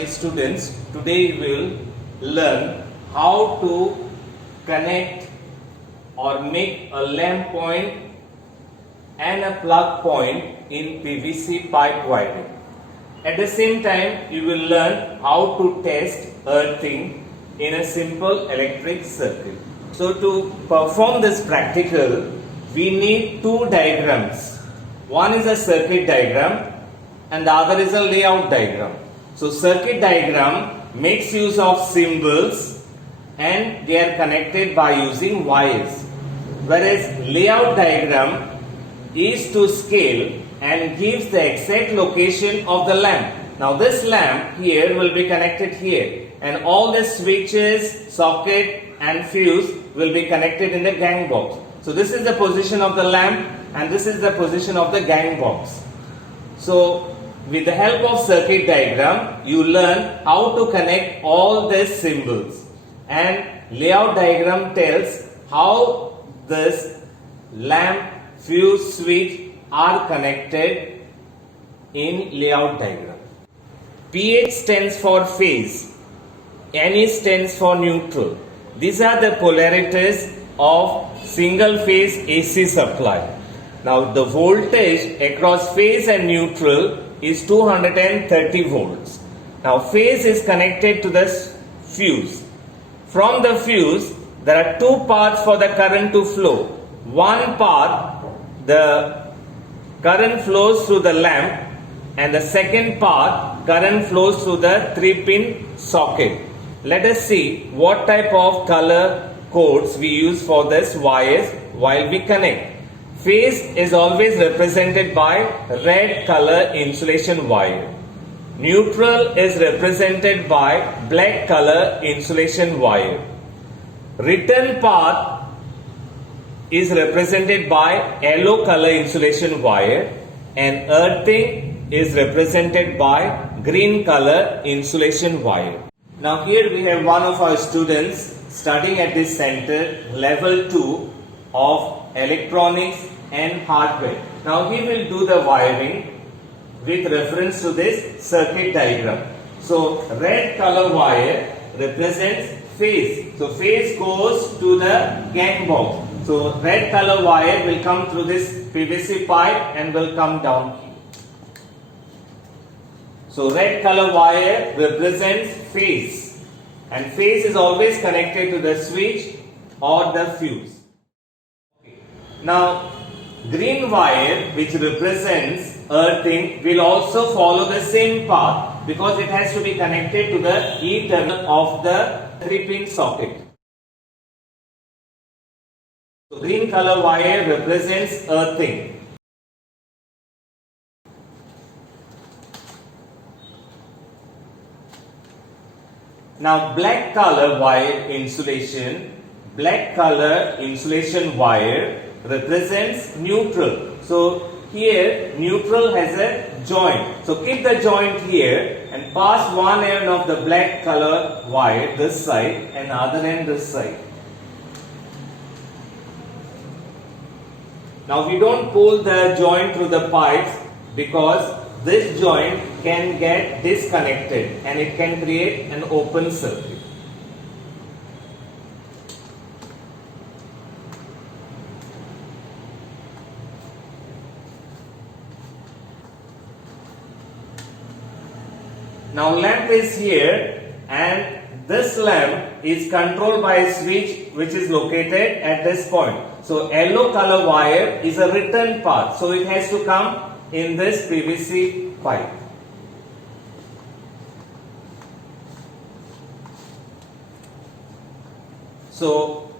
Dear students, today we will learn how to connect or make a lamp point and a plug point in PVC pipe wiring. At the same time, you will learn how to test earthing in a simple electric circuit. So to perform this practical, we need two diagrams. One is a circuit diagram and the other is a layout diagram. So circuit diagram makes use of symbols and they are connected by using wires. Whereas layout diagram is to scale and gives the exact location of the lamp. Now this lamp here will be connected here and all the switches, socket and fuse will be connected in the gang box. So this is the position of the lamp and this is the position of the gang box. So with the help of circuit diagram, you learn how to connect all these symbols, and layout diagram tells how this lamp, fuse, switch are connected in layout diagram. PH stands for phase, NE stands for neutral. These are the polarities of single phase AC supply. Now the voltage across phase and neutral is 230 volts. Now phase is connected to the fuse. From the fuse, there are two paths for the current to flow. One path, the current flows through the lamp, and the second path, current flows through the 3-pin socket. Let us see what type of color codes we use for this wires while we connect. Phase is always represented by red color insulation wire. Neutral is represented by black color insulation wire. Return path is represented by yellow color insulation wire, and earthing is represented by green color insulation wire. Now here we have one of our students studying at this center, level 2 of electronics and hardware. Now he will do the wiring with reference to this circuit diagram. So red color wire represents phase. So phase goes to the gang box. So red color wire will come through this PVC pipe and will come down here. So red color wire represents phase, and phase is always connected to the switch or the fuse. Now green wire, which represents earthing, will also follow the same path because it has to be connected to the E terminal of the 3-pin socket. So green color wire represents earthing. Now black color wire insulation, black color insulation wire represents neutral. So here neutral has a joint. So keep the joint here and pass one end of the black color wire this side and other end this side. Now we don't pull the joint through the pipes because this joint can get disconnected and it can create an open circuit. Now lamp is here and this lamp is controlled by a switch which is located at this point. So yellow color wire is a return path. So it has to come in this PVC pipe. So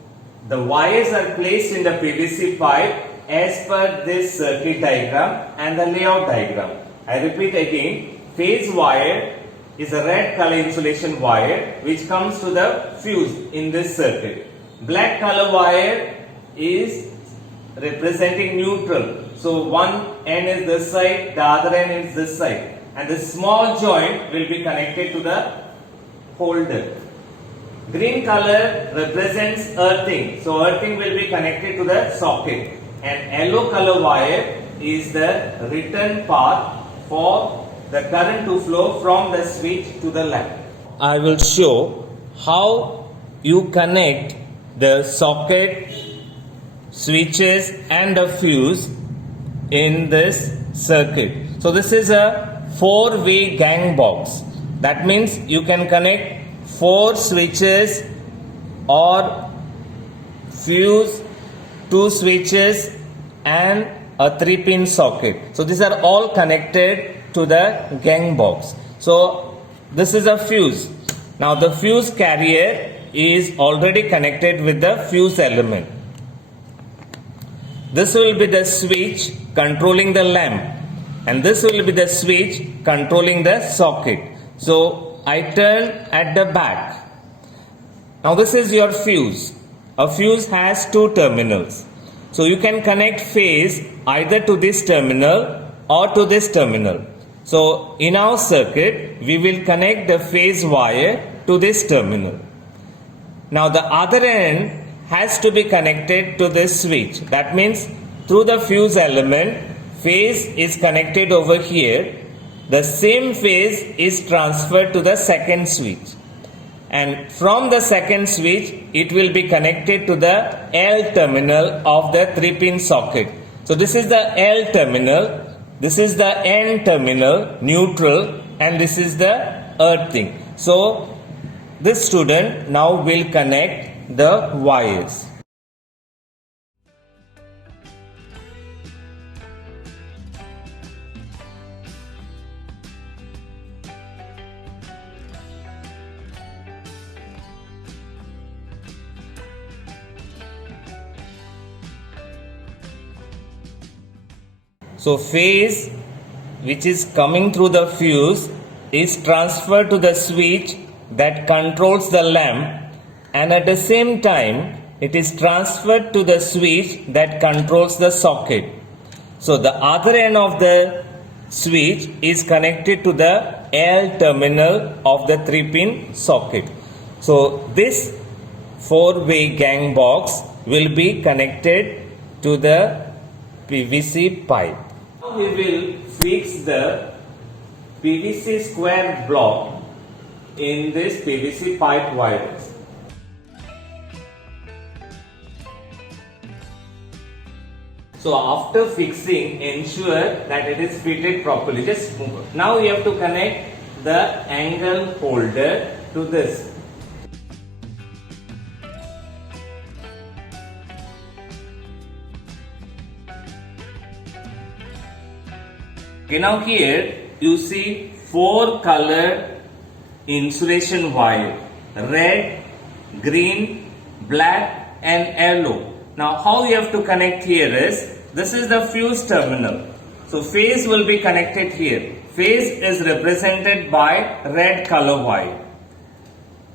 the wires are placed in the PVC pipe as per this circuit diagram and the layout diagram. I repeat again, phase wire is a red color insulation wire which comes to the fuse in this circuit. Black color wire is representing neutral. So one end is this side, the other end is this side, and the small joint will be connected to the holder. Green color represents earthing. So earthing will be connected to the socket, and yellow color wire is the return path for the current to flow from the switch to the lamp. I will show how you connect the socket, switches and the fuse in this circuit. So this is a 4-way gang box. That means you can connect 4 switches or fuse, 2 switches and a 3-pin socket. So these are all connected to the gang box. So this is a fuse. Now the fuse carrier is already connected with the fuse element. This will be the switch controlling the lamp, and this will be the switch controlling the socket. So I turn at the back. Now this is your fuse. A fuse has 2 terminals. So you can connect phase either to this terminal or to this terminal. So in our circuit, we will connect the phase wire to this terminal. Now the other end has to be connected to this switch. That means through the fuse element, phase is connected over here. The same phase is transferred to the second switch. And from the second switch, it will be connected to the L terminal of the 3-pin socket. So this is the L terminal, this is the N terminal, neutral, and this is the earthing. So this student now will connect the wires. So phase which is coming through the fuse is transferred to the switch that controls the lamp, and at the same time it is transferred to the switch that controls the socket. So the other end of the switch is connected to the L terminal of the 3-pin socket. So this 4-way gang box will be connected to the PVC pipe. Now we will fix the PVC square block in this PVC pipe wires. So after fixing, ensure that it is fitted properly. Just move it. Now you have to connect the angle holder to this. Okay, now here you see 4 colored insulation wire: red, green, black and yellow. Now how you have to connect here is, this is the fuse terminal. So phase will be connected here. Phase is represented by red color wire.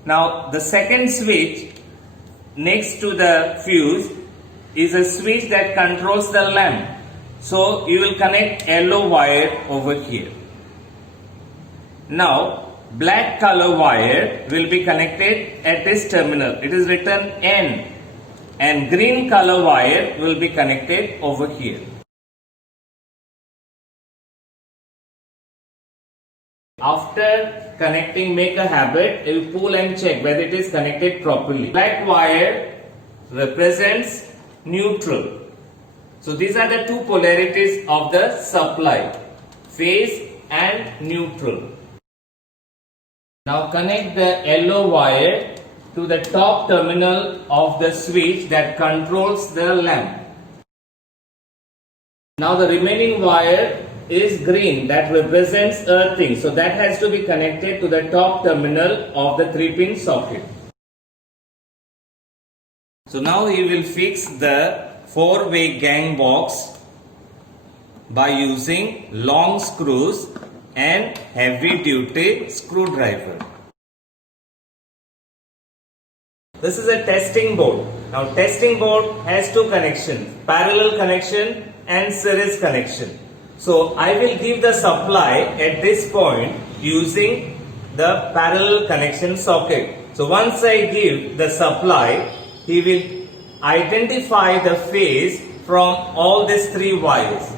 Now the second switch next to the fuse is a switch that controls the lamp. So you will connect yellow wire over here. Now black color wire will be connected at this terminal. It is written N, and green color wire will be connected over here. After connecting, make a habit, you pull and check whether it is connected properly. Black wire represents neutral. So these are the 2 polarities of the supply, phase and neutral. Now connect the yellow wire to the top terminal of the switch that controls the lamp. Now the remaining wire is green, that represents earthing. So that has to be connected to the top terminal of the 3-pin socket. So now you will fix the 4-way gang box by using long screws and heavy duty screwdriver. This is a testing board. Now testing board has 2 connections: parallel connection and series connection. So I will give the supply at this point using the parallel connection socket. So once I give the supply, he will identify the phase from all these 3 wires.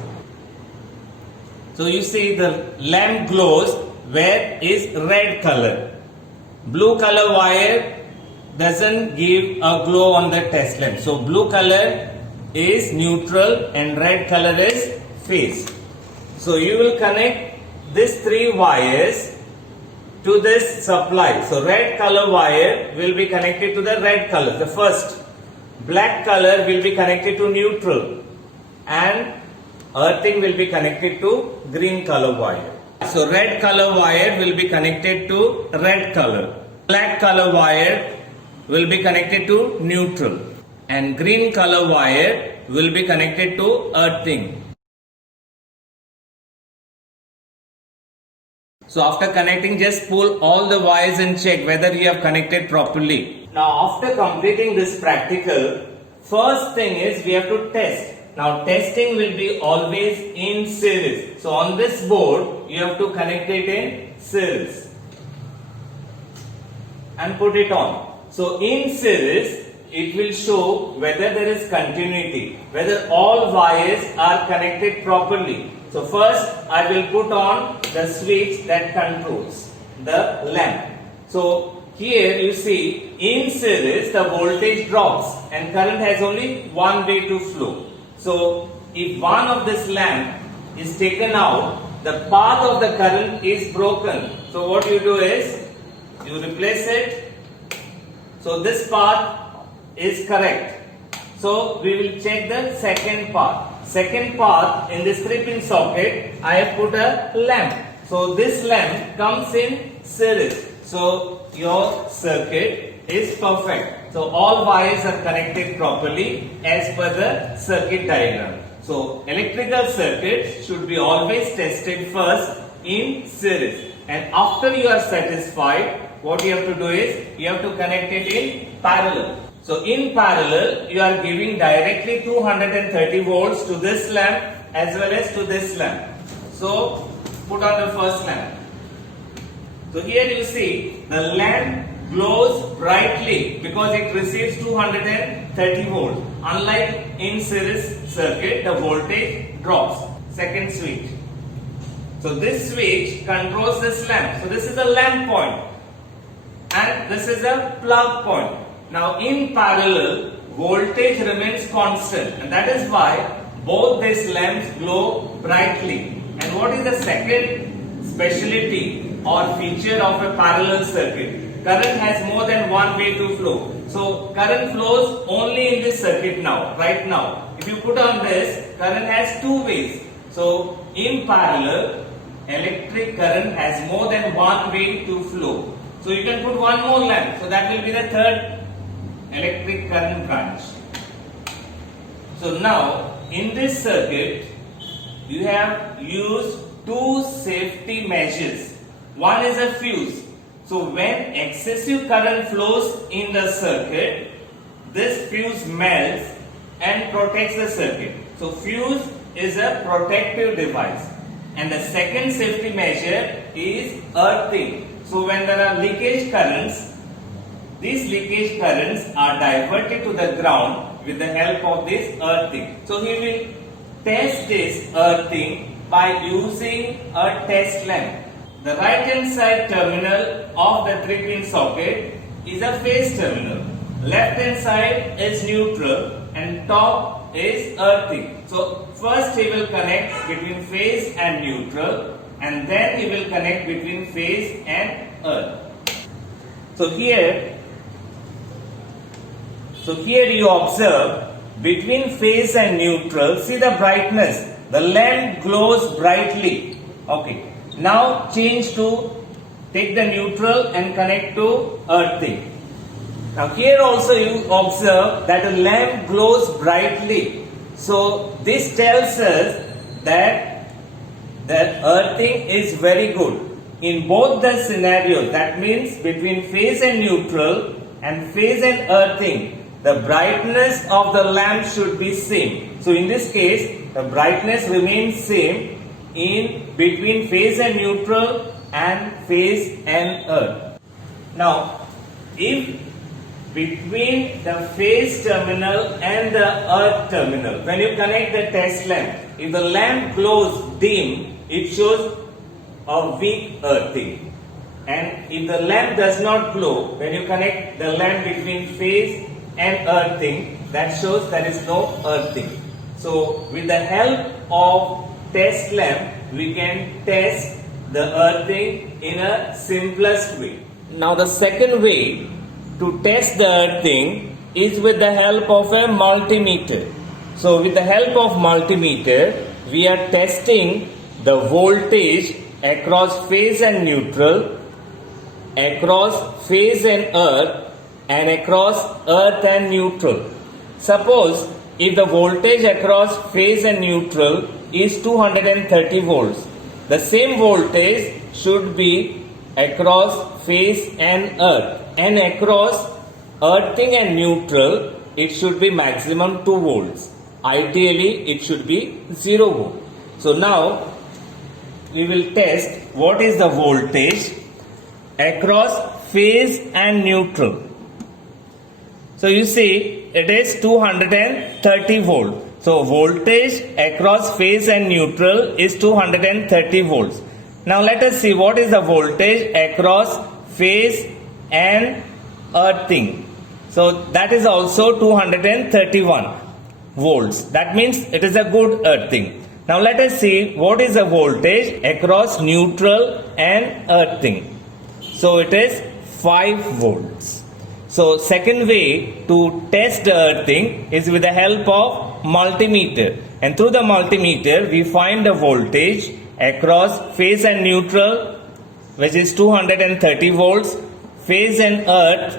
So you see the lamp glows where is red color. Blue color wire doesn't give a glow on the test lamp. So blue color is neutral and red color is phase. So you will connect these three wires to this supply. So red color wire will be connected to the red color, the first. Black color will be connected to neutral and earthing will be connected to green color wire. So red color wire will be connected to red color. Black color wire will be connected to neutral and green color wire will be connected to earthing. So after connecting, just pull all the wires and check whether you have connected properly. Now after completing this practical, first thing is we have to test. Now testing will be always in series. So on this board, you have to connect it in series and put it on. So in series, it will show whether there is continuity, whether all wires are connected properly. So first I will put on the switch that controls the lamp. So here you see in series the voltage drops and current has only one way to flow. So if one of this lamp is taken out, the path of the current is broken. So what you do is you replace it. So this path is correct. So we will check the second path. Second path, in this 3-pin socket, I have put a lamp. So this lamp comes in series. So your circuit is perfect. So all wires are connected properly as per the circuit diagram. So electrical circuit should be always tested first in series. And after you are satisfied, what you have to do is you have to connect it in parallel. So in parallel, you are giving directly 230 volts to this lamp as well as to this lamp. So put on the first lamp. So here you see the lamp glows brightly because it receives 230 volts. Unlike in series circuit, the voltage drops. Second switch. So this switch controls this lamp. So this is a lamp point and this is a plug point. Now in parallel, voltage remains constant and that is why both these lamps glow brightly. And what is the second speciality or feature of a parallel circuit? Current has more than one way to flow. So current flows only in this circuit now, right now. If you put on this, current has two ways. So in parallel, electric current has more than one way to flow. So you can put one more lamp. So that will be the third electric current branch. So now in this circuit you have used two safety measures. One is a fuse. So when excessive current flows in the circuit, this fuse melts and protects the circuit. So fuse is a protective device. And the second safety measure is earthing. So when there are leakage currents, these leakage currents are diverted to the ground with the help of this earthing. So he will test this earthing by using a test lamp. The right hand side terminal of the 3-pin socket is a phase terminal. Left hand side is neutral and top is earthing. So first he will connect between phase and neutral and then he will connect between phase and earth. So here you observe between phase and neutral, see the brightness. The lamp glows brightly. Okay. Now change to take the neutral and connect to earthing. Now here also you observe that the lamp glows brightly. So this tells us that the earthing is very good. In both the scenarios, that means between phase and neutral and phase and earthing, the brightness of the lamp should be same. So in this case, the brightness remains same in between phase and neutral and phase and earth. Now, if between the phase terminal and the earth terminal, when you connect the test lamp, if the lamp glows dim, it shows a weak earthing. And if the lamp does not glow, when you connect the lamp between phase and earthing, that shows there is no earthing. So with the help of test lamp, we can test the earthing in a simplest way. Now the second way to test the earthing is with the help of a multimeter. So with the help of multimeter, we are testing the voltage across phase and neutral, across phase and earth, and across earth and neutral. Suppose if the voltage across phase and neutral is 230 volts, the same voltage should be across phase and earth, and across earthing and neutral it should be maximum 2 volts. Ideally it should be 0 volt. So now we will test what is the voltage across phase and neutral. So you see it is 230 volt. So voltage across phase and neutral is 230 volts. Now let us see what is the voltage across phase and earthing. So that is also 231 volts. That means it is a good earthing. Now let us see what is the voltage across neutral and earthing. So it is 5 volts. So second way to test the earthing is with the help of multimeter. And through the multimeter we find the voltage across phase and neutral, which is 230 volts, phase and earth,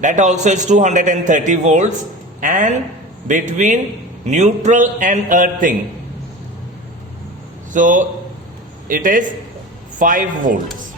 that also is 230 volts, and between neutral and earthing, so it is 5 volts.